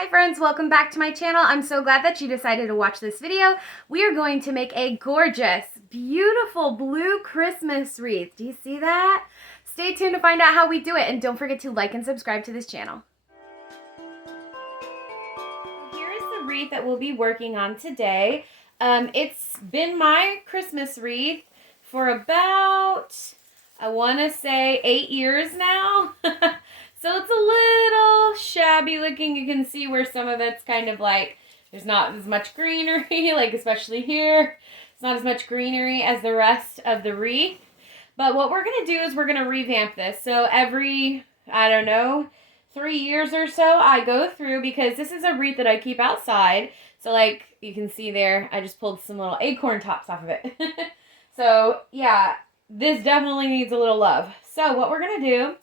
Hi friends, welcome back to my channel. I'm so glad that you decided to watch this video. We are going to make a gorgeous, beautiful blue Christmas wreath. Do you see that? Stay tuned to find out how we do it, and don't forget to like and subscribe to this channel. Here is the wreath that we'll be working on today. It's been my Christmas wreath for about, I want to say 8 years now. So it's a little shabby looking. You can see where some of it's kind of like, there's not as much greenery, like especially here. It's not as much greenery as the rest of the wreath. But what we're going to do is we're going to revamp this. So every, I don't know, 3 years or so, I go through, because this is a wreath that I keep outside. So like you can see there, I just pulled some little acorn tops off of it. So yeah, this definitely needs a little love. So what we're going to do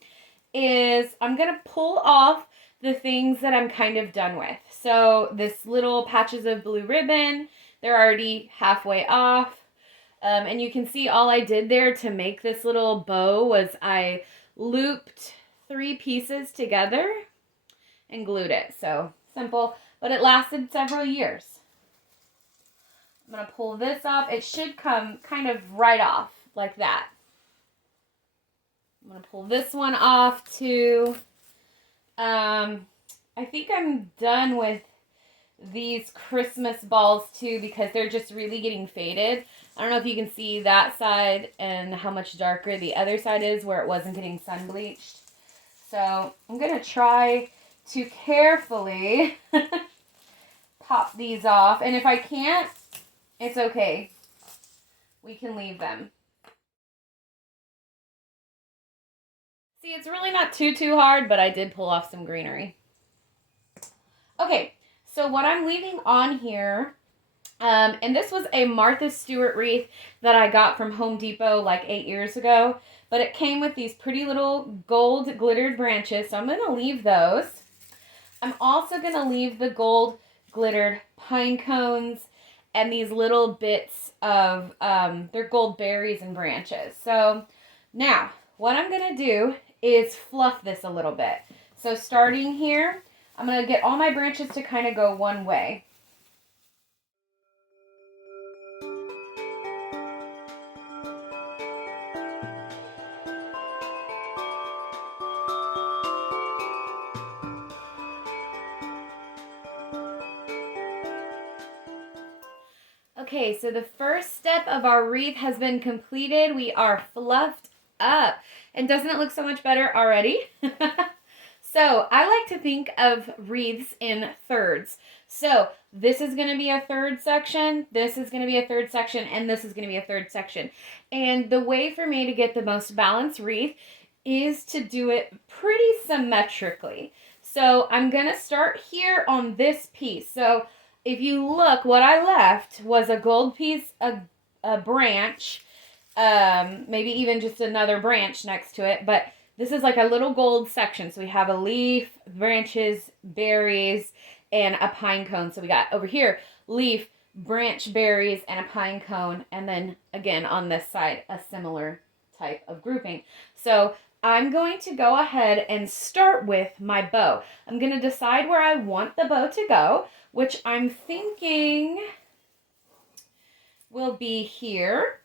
is I'm going to pull off the things that I'm kind of done with. So this little patches of blue ribbon, they're already halfway off. And you can see all I did there to make this little bow was I looped 3 pieces together and glued it. So simple, but it lasted several years. I'm going to pull this off. It should come kind of right off like that. I'm going to pull this one off too. I think I'm done with these Christmas balls too, because they're just really getting faded. I don't know if you can see that side and how much darker the other side is where it wasn't getting sun bleached. So I'm going to try to carefully pop these off. And if I can't, it's okay. We can leave them. See, it's really not too hard, but I did pull off some greenery. Okay, so what I'm leaving on here, and this was a Martha Stewart wreath that I got from Home Depot like 8 years ago, but it came with these pretty little gold glittered branches, so I'm going to leave those. I'm also going to leave the gold glittered pine cones and these little bits of, they're gold berries and branches. So now, what I'm going to do is fluff this a little bit. So starting here, I'm going to get all my branches to kind of go one way. Okay, so the first step of our wreath has been completed. We are fluffed up. And doesn't it look so much better already? So I like to think of wreaths in thirds. So this is going to be a third section, this is going to be a third section, and this is going to be a third section. And the way for me to get the most balanced wreath is to do it pretty symmetrically. So I'm going to start here on this piece. So if you look, what I left was a gold piece, a branch, maybe even just another branch next to it, but this is like a little gold section. So we have a leaf, branches, berries, and a pine cone. So we got over here, leaf, branch, berries, and a pine cone. And then again, on this side, a similar type of grouping. So I'm going to go ahead and start with my bow. I'm going to decide where I want the bow to go, which I'm thinking will be here.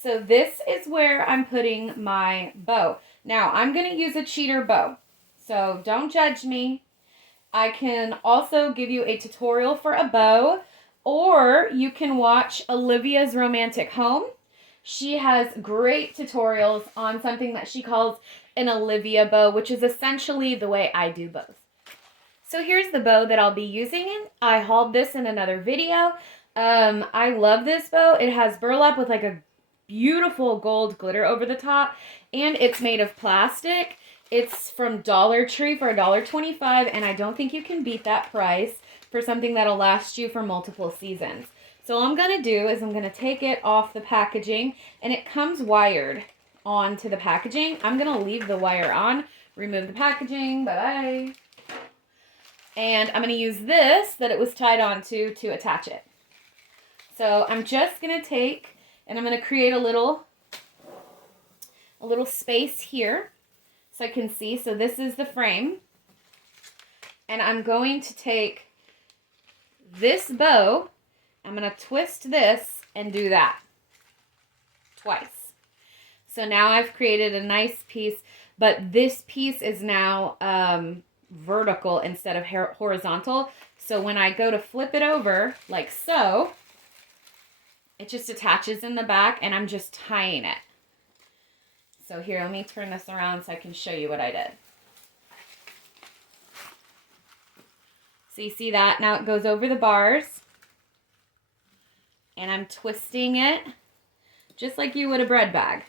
So this is where I'm putting my bow. Now, I'm going to use a cheater bow, so don't judge me. I can also give you a tutorial for a bow, or you can watch Olivia's Romantic Home. She has great tutorials on something that she calls an Olivia bow, which is essentially the way I do bows. So here's the bow that I'll be using. I hauled this in another video. I love this bow. It has burlap with like a beautiful gold glitter over the top, and it's made of plastic. It's from Dollar Tree for $1.25, and I don't think you can beat that price for something that'll last you for multiple seasons. So all I'm going to do is I'm going to take it off the packaging, and it comes wired onto the packaging. I'm going to leave the wire on, remove the packaging, bye-bye. And I'm going to use this that it was tied onto to attach it. So I'm just going to take, and I'm going to create a little space here so I can see. So this is the frame. And I'm going to take this bow, I'm going to twist this and do that twice. So now I've created a nice piece, but this piece is now vertical instead of horizontal. So when I go to flip it over like so, it just attaches in the back and I'm just tying it. So here, let me turn this around so I can show you what I did. So you see that? Now it goes over the bars. And I'm twisting it just like you would a bread bag.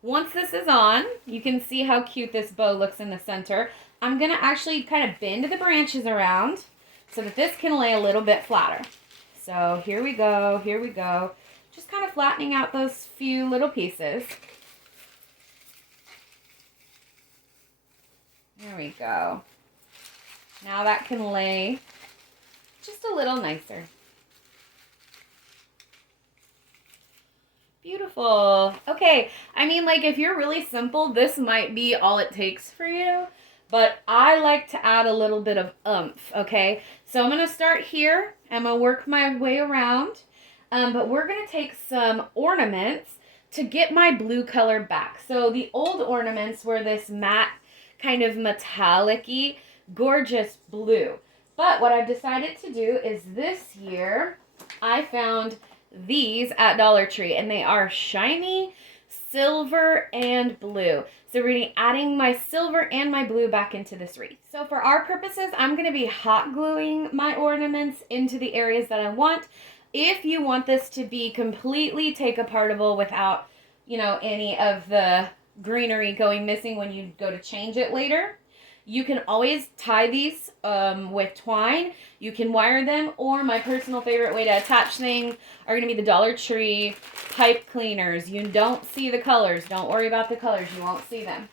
Once this is on, you can see how cute this bow looks in the center. I'm going to actually kind of bend the branches around so that this can lay a little bit flatter. So here we go, here we go. Just kind of flattening out those few little pieces. There we go. Now that can lay just a little nicer. Beautiful. Okay, I mean, like, if you're really simple, this might be all it takes for you, but I like to add a little bit of oomph, okay? So I'm going to start here. I'm going to work my way around, but we're going to take some ornaments to get my blue color back. So the old ornaments were this matte, kind of metallic-y, gorgeous blue. But what I've decided to do is this year, I found these at Dollar Tree, and they are shiny silver and blue. So we're going to be adding my silver and my blue back into this wreath. So for our purposes, I'm going to be hot gluing my ornaments into the areas that I want. If you want this to be completely take apartable without, you know, any of the greenery going missing when you go to change it later, you can always tie these with twine. You can wire them, or my personal favorite way to attach things are going to be the Dollar Tree pipe cleaners. You don't see the colors. Don't worry about the colors. You won't see them.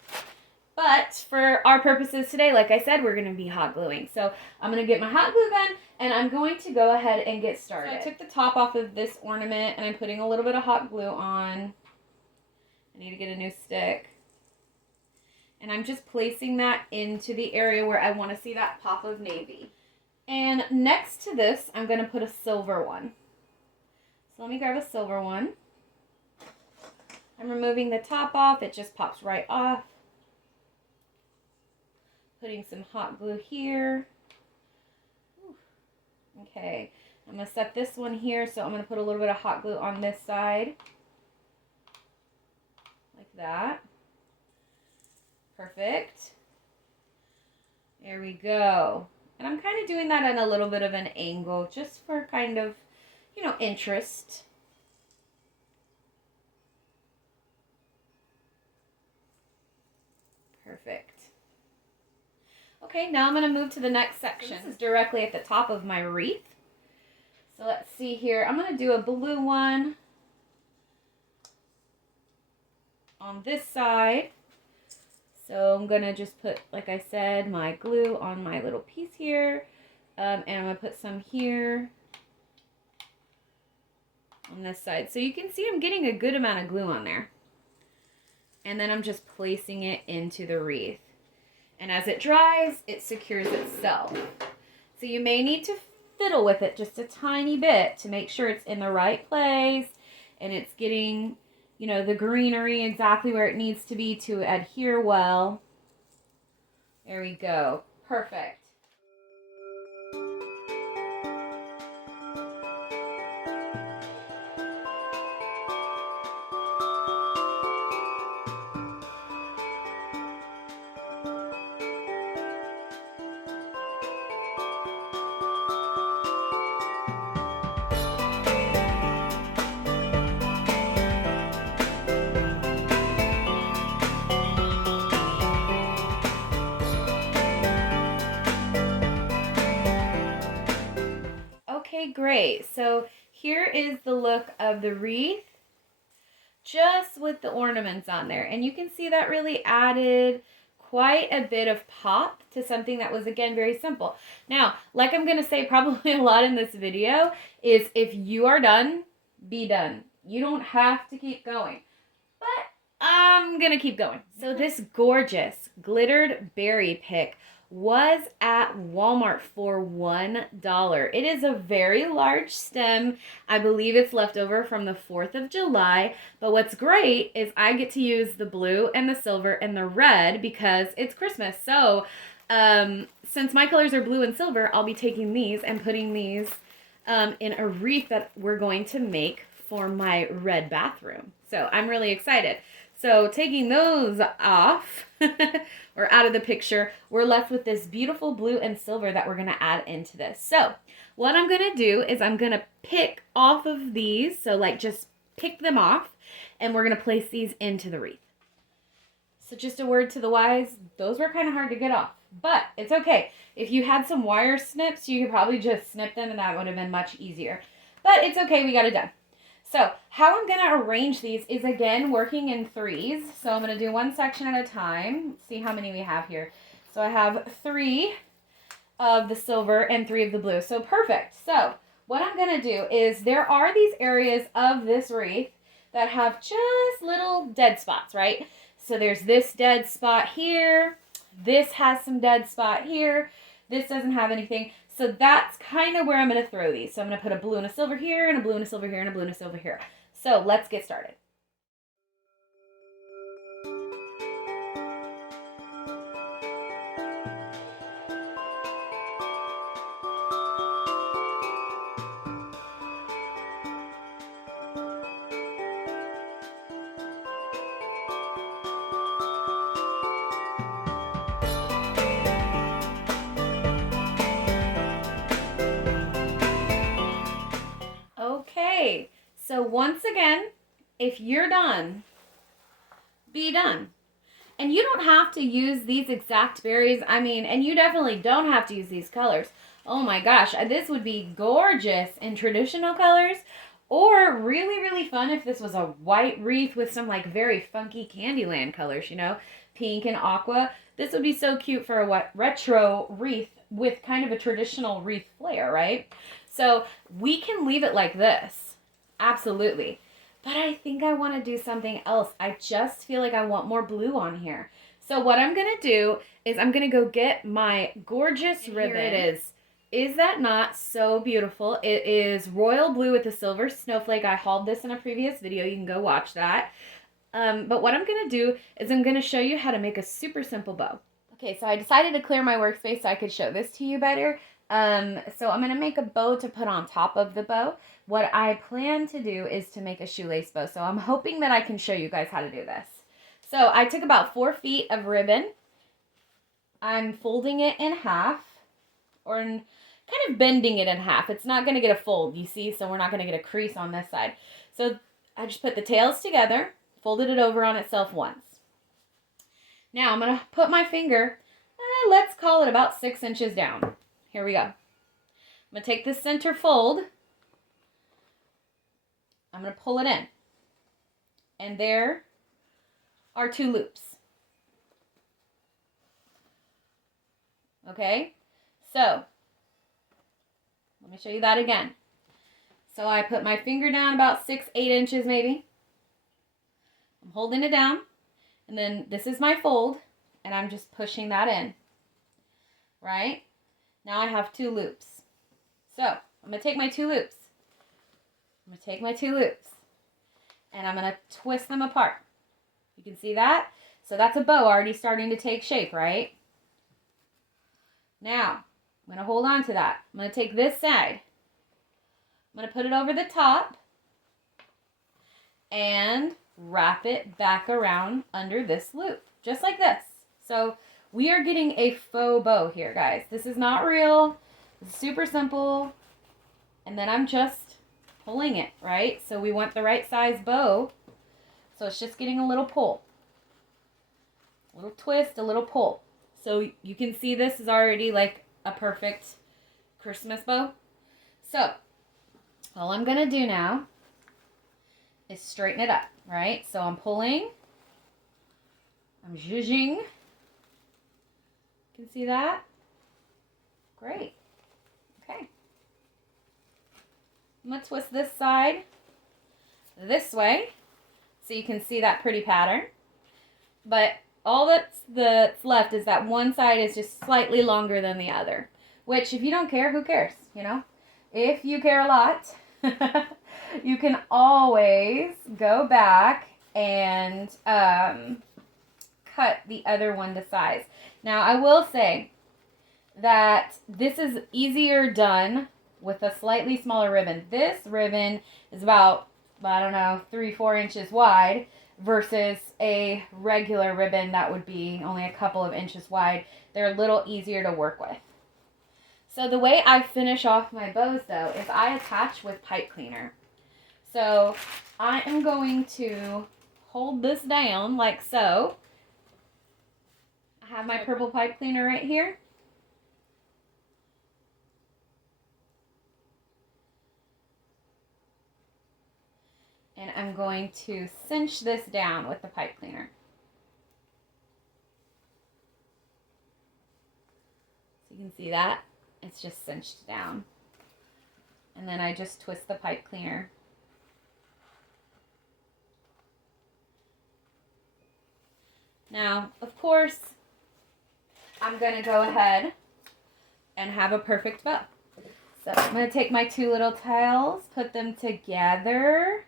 But for our purposes today, like I said, we're going to be hot gluing. So I'm going to get my hot glue gun, and I'm going to go ahead and get started. So I took the top off of this ornament, and I'm putting a little bit of hot glue on. I need to get a new stick. And I'm just placing that into the area where I want to see that pop of navy. And next to this, I'm going to put a silver one. So let me grab a silver one. I'm removing the top off. It just pops right off. Putting some hot glue here. Okay, I'm going to set this one here. So I'm going to put a little bit of hot glue on this side. Like that. Perfect. There we go. And I'm kind of doing that at a little bit of an angle just for kind of, you know, interest. Perfect. Okay, now I'm going to move to the next section. This is directly at the top of my wreath. So let's see here. I'm going to do a blue one on this side. So I'm going to just put, like I said, my glue on my little piece here. And I'm going to put some here on this side. So you can see I'm getting a good amount of glue on there. And then I'm just placing it into the wreath. And as it dries, it secures itself. So you may need to fiddle with it just a tiny bit to make sure it's in the right place and it's getting, you know, the greenery exactly where it needs to be to adhere well. There we go. Perfect. Okay, great. So here is the look of the wreath just with the ornaments on there. And you can see that really added quite a bit of pop to something that was, again, very simple. Now, like I'm going to say probably a lot in this video, is if you are done, be done. You don't have to keep going. But I'm going to keep going. So this gorgeous glittered berry pick was at Walmart for $1. It is a very large stem. I believe it's left over from the 4th of July. But what's great is I get to use the blue and the silver and the red because it's Christmas. So since my colors are blue and silver, I'll be taking these and putting these in a wreath that we're going to make for my red bathroom. So I'm really excited. So taking those off or out of the picture, we're left with this beautiful blue and silver that we're going to add into this. So what I'm going to do is I'm going to pick off of these. So like just pick them off and we're going to place these into the wreath. So just a word to the wise, those were kind of hard to get off, but it's okay. If you had some wire snips, you could probably just snip them and that would have been much easier. But it's okay, we got it done. So how I'm going to arrange these is, again, working in threes. So I'm going to do one section at a time. See how many we have here. So I have 3 of the silver and 3 of the blue. So perfect. So what I'm going to do is there are these areas of this wreath that have just little dead spots, right? So there's this dead spot here. This has some dead spot here. This doesn't have anything. So that's kind of where I'm going to throw these. So I'm going to put a blue and a silver here, and a blue and a silver here, and a blue and a silver here. So let's get started. Okay, so once again, if you're done, be done. And you don't have to use these exact berries. I mean, and you definitely don't have to use these colors. Oh my gosh, this would be gorgeous in traditional colors, or really, really fun if this was a white wreath with some like very funky Candyland colors, you know, pink and aqua. This would be so cute for a retro wreath with kind of a traditional wreath flair, right? So we can leave it like this, absolutely. But I think I want to do something else. I just feel like I want more blue on here. So what I'm going to do is I'm going to go get my gorgeous ribbon. Here it is. Is that not so beautiful? It is royal blue with a silver snowflake. I hauled this in a previous video. You can go watch that. But what I'm going to do is I'm going to show you how to make a super simple bow. Okay, so I decided to clear my workspace so I could show this to you better. So I'm going to make a bow to put on top of the bow. What I plan to do is to make a shoelace bow. So I'm hoping that I can show you guys how to do this. So I took about 4 feet of ribbon. I'm folding it in half, or kind of bending it in half. It's not going to get a fold, you see, so we're not going to get a crease on this side. So I just put the tails together, folded it over on itself once. Now I'm going to put my finger, let's call it about 6 inches down. Here we go. I'm going to take this center fold. I'm going to pull it in. And there are 2 loops. Okay? So, let me show you that again. So I put my finger down about 6, 8 inches maybe. I'm holding it down. And then this is my fold. And I'm just pushing that in. Right? Now I have 2 loops. So, I'm going to take my 2 loops. I'm going to take my 2 loops. And I'm going to twist them apart. You can see that? So that's a bow already starting to take shape, right? Now, I'm going to hold on to that. I'm going to take this side. I'm going to put it over the top. And wrap it back around under this loop. Just like this. So, we are getting a faux bow here, guys. This is not real. It's super simple. And then I'm just pulling it, right? So we want the right size bow. So it's just getting a little pull. A little twist, a little pull. So you can see this is already like a perfect Christmas bow. So all I'm going to do now is straighten it up, right? So I'm pulling. I'm zhuzhing. You can see that? Great. Okay. I'm going to twist this side this way so you can see that pretty pattern. But all that's left is that one side is just slightly longer than the other. Which, if you don't care, who cares, you know? If you care a lot, you can always go back and cut the other one to size. Now, I will say that this is easier done with a slightly smaller ribbon. This ribbon is about, I don't know, 3-4 inches wide versus a regular ribbon that would be only a couple of inches wide. They're a little easier to work with. So the way I finish off my bows, though, is I attach with pipe cleaner. So I am going to hold this down like so. I have my purple pipe cleaner right here. And I'm going to cinch this down with the pipe cleaner. So you can see that. It's just cinched down. And then I just twist the pipe cleaner. Now, of course, I'm going to go ahead and have a perfect bow. So I'm going to take my two little tiles, put them together.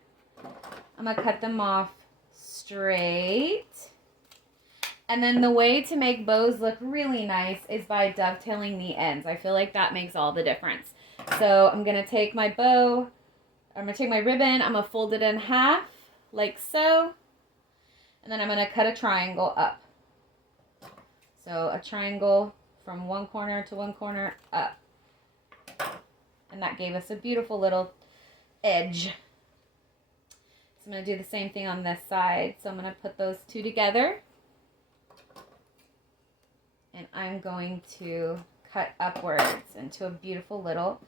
I'm going to cut them off straight. And then the way to make bows look really nice is by dovetailing the ends. I feel like that makes all the difference. So I'm going to take my bow, I'm going to take my ribbon, I'm going to fold it in half like so. And then I'm going to cut a triangle up. So a triangle from one corner to one corner up. And that gave us a beautiful little edge. So I'm going to do the same thing on this side. So I'm going to put those two together. And I'm going to cut upwards into a beautiful little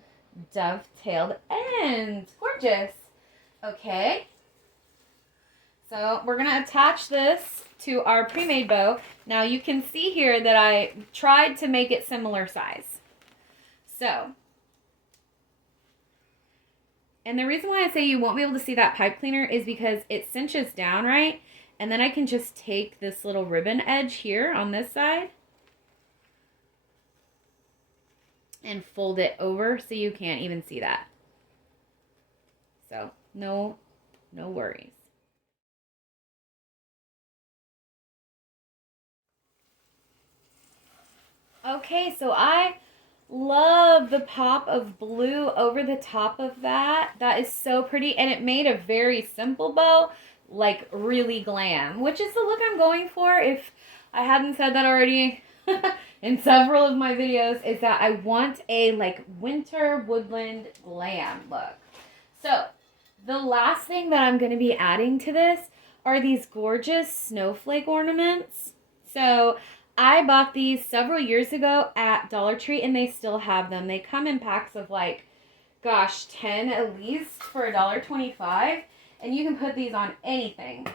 dovetailed end. Gorgeous. Okay. So we're going to attach this to our pre-made bow. Now you can see here that I tried to make it similar size. So, and the reason why I say you won't be able to see that pipe cleaner is because it cinches down, right? And then I can just take this little ribbon edge here on this side and fold it over so you can't even see that. So, no worries. Okay, so I love the pop of blue over the top of that. That is so pretty, and it made a very simple bow, like really glam, which is the look I'm going for. If I hadn't said that already in several of my videos, is that I want a like winter woodland glam look. So the last thing that I'm going to be adding to this are these gorgeous snowflake ornaments. So I bought these several years ago at Dollar Tree, and they still have them. They come in packs of like, gosh, 10 at least for $1.25, and you can put these on anything.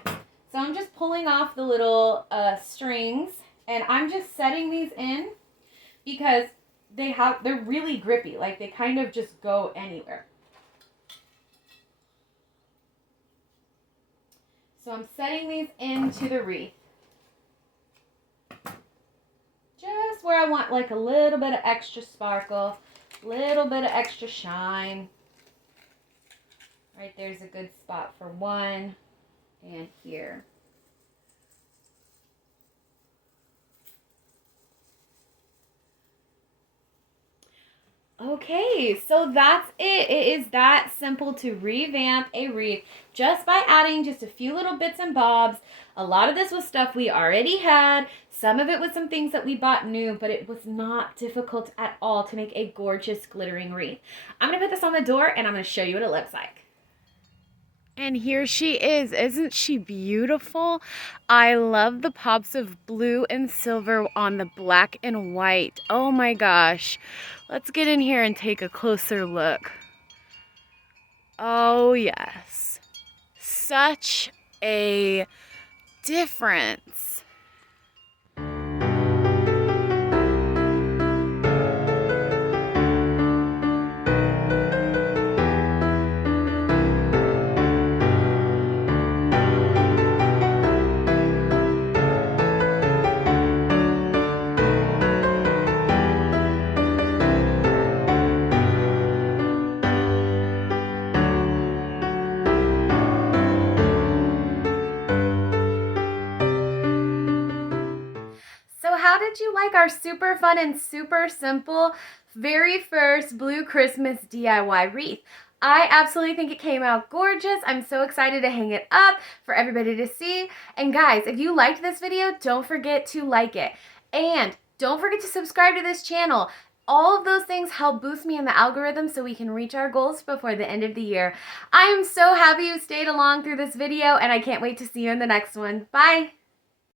So I'm just pulling off the little strings, and I'm just setting these in because they're really grippy. Like, they kind of just go anywhere. So I'm setting these into the wreath. Just where I want like a little bit of extra sparkle, little bit of extra shine. Right there's a good spot for one, and here. Okay, so that's it. It is that simple to revamp a wreath just by adding just a few little bits and bobs. A lot of this was stuff we already had. Some of it was some things that we bought new, but it was not difficult at all to make a gorgeous glittering wreath. I'm going to put this on the door, and I'm going to show you what it looks like. And here she is. Isn't she beautiful? I love the pops of blue and silver on the black and white. Oh my gosh. Let's get in here and take a closer look. Oh yes. Such a difference. how did you like our super fun and super simple very first Blue Christmas DIY wreath? I absolutely think it came out gorgeous. I'm so excited to hang it up for everybody to see. And guys, if you liked this video, don't forget to like it. And don't forget to subscribe to this channel. All of those things help boost me in the algorithm so we can reach our goals before the end of the year. I am so happy you stayed along through this video, and I can't wait to see you in the next one. Bye!